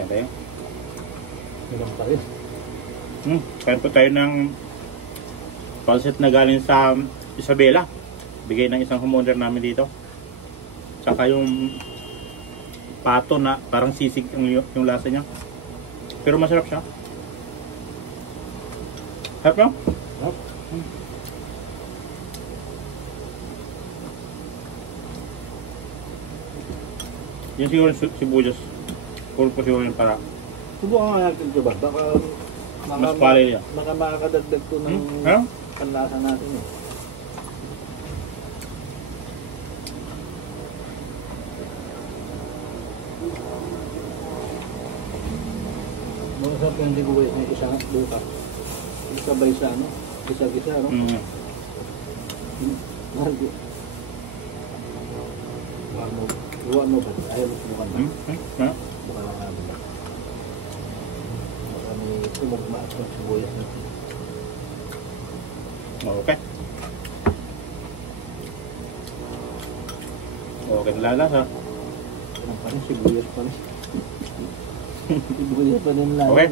Kaya tayo. Ilang pa rin. Kaya po tayo ng pancit na galing sa Isabela. Bigay ng isang homeowner namin dito. Tsaka yung pato na parang sisig yung lasa niya. Pero masarap siya. Sarap lang. Sarap. Yan siguro sibuyas. Puro po siguro yung para. Subukan nga natin ito ba? Baka Mas quality yan. baka makakadagdag to ng panlasa natin eh. Masarap yung sibuyas na isa buka. Sabay sa ano? Isa-isa, no? Mahal ko. Luwa mo ba? Ayaw mo subukan ba? Buka lang namin ba? Baka may tumugma at yung sibuyas na. Okay. Okay na lalasa. Ano pa rin? Sibuyas pa rin. Sibuyas pa rin lang. Okay.